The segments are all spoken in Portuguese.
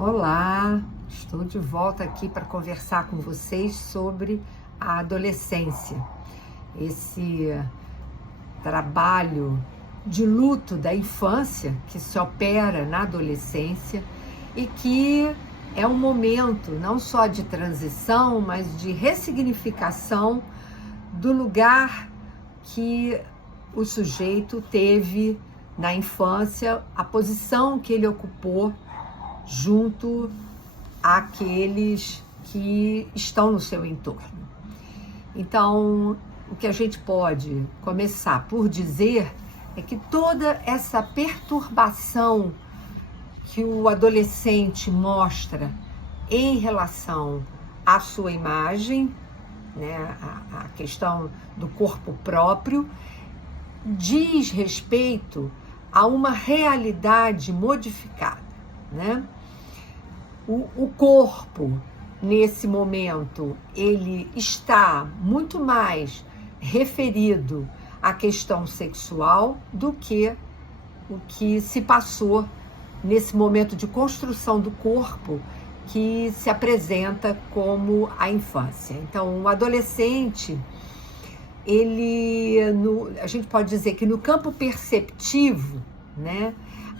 Olá, estou de volta aqui para conversar com vocês sobre a adolescência, esse trabalho de luto da infância que se opera na adolescência e que é um momento não só de transição, mas de ressignificação do lugar que o sujeito teve na infância, a posição que ele ocupou junto àqueles que estão no seu entorno. Então, o que a gente pode começar por dizer é que toda essa perturbação que o adolescente mostra em relação à sua imagem, né, a questão do corpo próprio, diz respeito a uma realidade modificada, né? O corpo, nesse momento, ele está muito mais referido à questão sexual do que o que se passou nesse momento de construção do corpo que se apresenta como a infância. Então, o adolescente, a gente pode dizer que no campo perceptivo, né,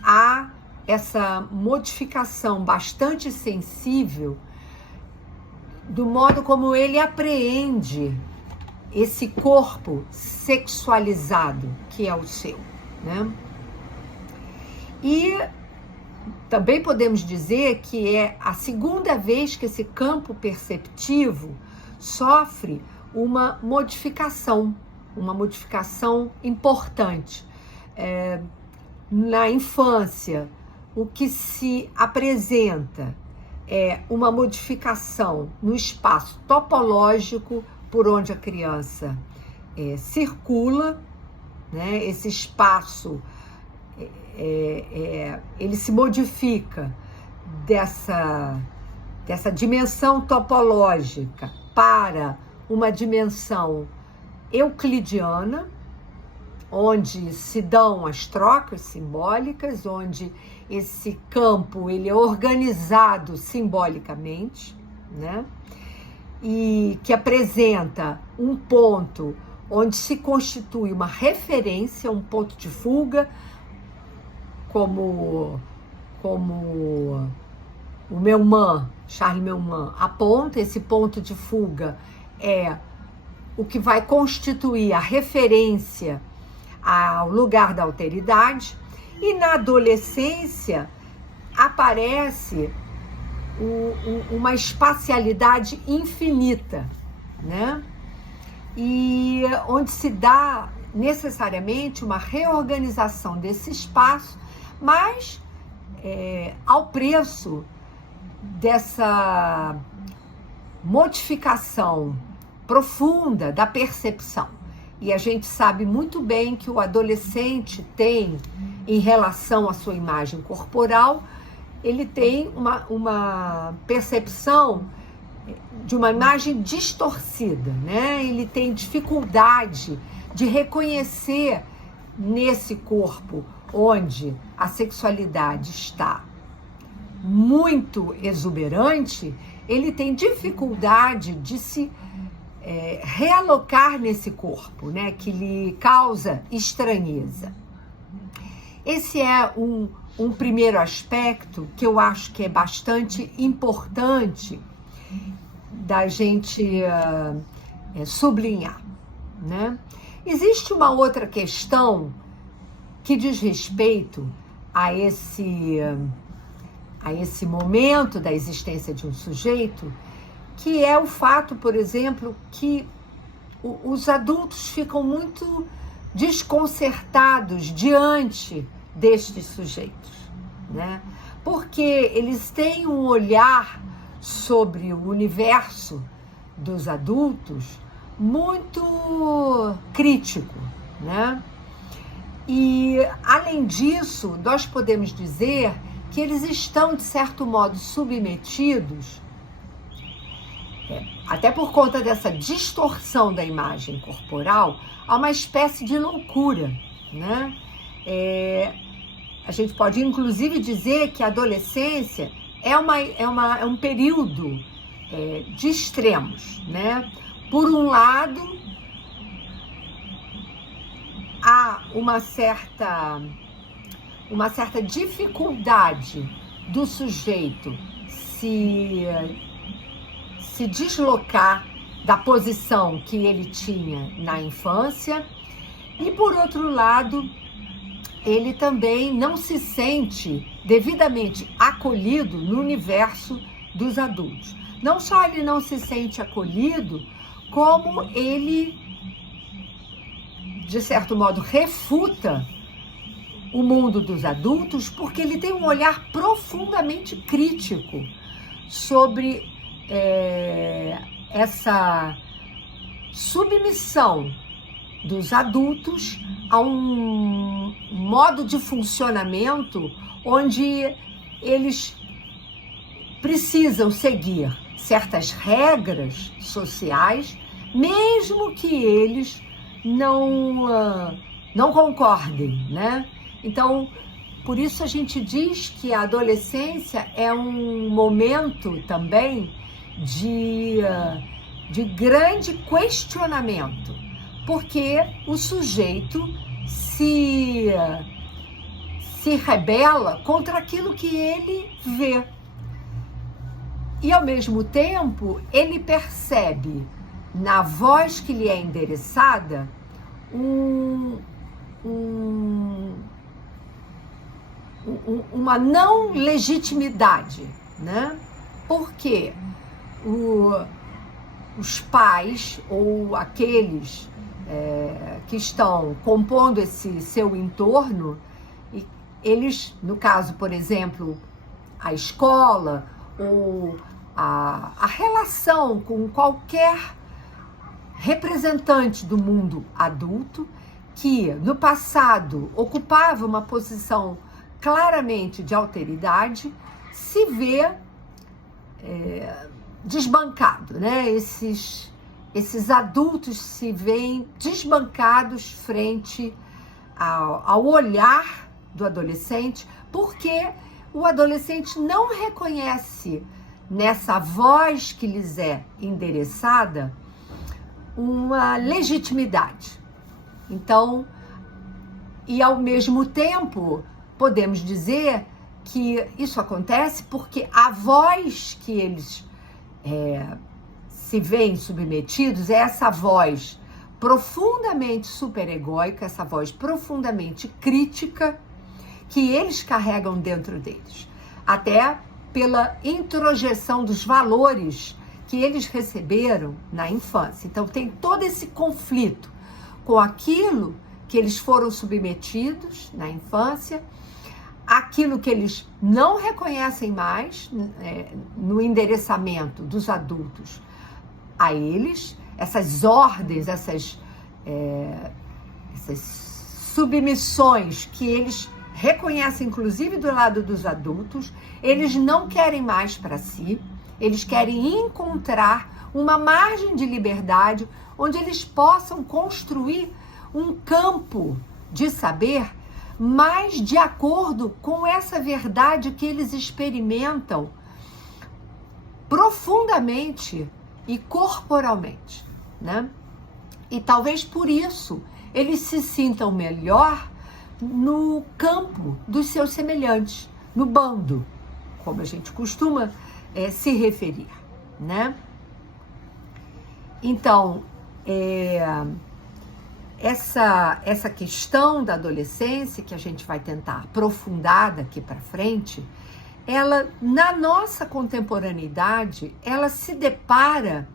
há essa modificação bastante sensível do modo como ele apreende esse corpo sexualizado que é o seu, né? E também podemos dizer que é a segunda vez que esse campo perceptivo sofre uma modificação importante. Na infância, o que se apresenta é uma modificação no espaço topológico por onde a criança circula, né? Esse espaço ele se modifica dessa dimensão topológica para uma dimensão euclidiana, onde se dão as trocas simbólicas, onde esse campo ele é organizado simbolicamente, né? E que apresenta um ponto onde se constitui uma referência, um ponto de fuga, como o Melman, Charles Melman, aponta. Esse ponto de fuga é o que vai constituir a referência ao lugar da alteridade, e na adolescência aparece uma espacialidade infinita, né? E onde se dá necessariamente uma reorganização desse espaço, mas ao preço dessa modificação profunda da percepção. E a gente sabe muito bem que o adolescente tem, em relação à sua imagem corporal, ele tem uma percepção de uma imagem distorcida, né? Ele tem dificuldade de reconhecer nesse corpo onde a sexualidade está muito exuberante, ele tem dificuldade de se realocar nesse corpo, né, que lhe causa estranheza. Esse é um primeiro aspecto que eu acho que é bastante importante da gente sublinhar, né? Existe uma outra questão que diz respeito a esse momento da existência de um sujeito, que é o fato, por exemplo, que os adultos ficam muito desconcertados diante destes sujeitos, né? Porque eles têm um olhar sobre o universo dos adultos muito crítico, né? E, além disso, nós podemos dizer que eles estão, de certo modo, submetidos, até por conta dessa distorção da imagem corporal, a uma espécie de loucura, né? A gente pode, inclusive, dizer que a adolescência é um período de extremos, né? Por um lado, há uma certa dificuldade do sujeito se deslocar da posição que ele tinha na infância, e por outro lado, ele também não se sente devidamente acolhido no universo dos adultos. Não só ele não se sente acolhido, como ele, de certo modo, refuta o mundo dos adultos, porque ele tem um olhar profundamente crítico sobre essa submissão dos adultos a um modo de funcionamento onde eles precisam seguir certas regras sociais, mesmo que eles não concordem, né? Então, por isso a gente diz que a adolescência é um momento também de grande questionamento, porque o sujeito se rebela contra aquilo que ele vê. E, ao mesmo tempo, ele percebe na voz que lhe é endereçada uma não legitimidade, né? Porque os pais ou aqueles que estão compondo esse seu entorno, eles, no caso, por exemplo, a escola ou a relação com qualquer representante do mundo adulto que no passado ocupava uma posição claramente de alteridade, se vê desbancado, né? Esses adultos se veem desbancados frente ao olhar do adolescente, porque o adolescente não reconhece nessa voz que lhes é endereçada uma legitimidade. Então, e ao mesmo tempo, podemos dizer que isso acontece porque a voz que eles se veem submetidos é essa voz profundamente superegóica, essa voz profundamente crítica que eles carregam dentro deles, até pela introjeção dos valores que eles receberam na infância. Então tem todo esse conflito com aquilo que eles foram submetidos na infância, aquilo que eles não reconhecem mais no endereçamento dos adultos a eles, essas ordens, essas submissões que eles reconhecem, inclusive do lado dos adultos, eles não querem mais para si, eles querem encontrar uma margem de liberdade onde eles possam construir um campo de saber mais de acordo com essa verdade que eles experimentam profundamente e corporalmente, né? E talvez por isso eles se sintam melhor no campo dos seus semelhantes, no bando, como a gente costuma se referir, né? Então, essa questão da adolescência, que a gente vai tentar aprofundar daqui para frente, ela, na nossa contemporaneidade, ela se depara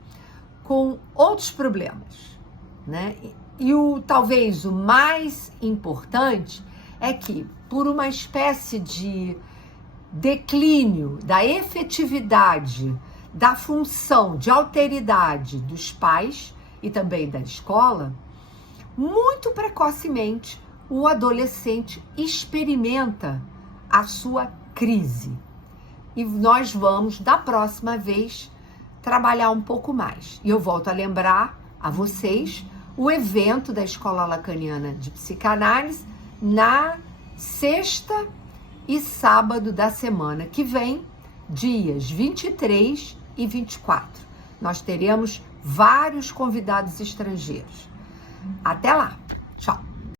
com outros problemas, né? E talvez o mais importante é que, por uma espécie de declínio da efetividade da função de alteridade dos pais e também da escola, muito precocemente o adolescente experimenta a sua crise. E nós vamos, da próxima vez, trabalhar um pouco mais. E eu volto a lembrar a vocês o evento da Escola Lacaniana de Psicanálise na sexta e sábado da semana que vem, dias 23 e 24. Nós teremos vários convidados estrangeiros. Até lá. Tchau.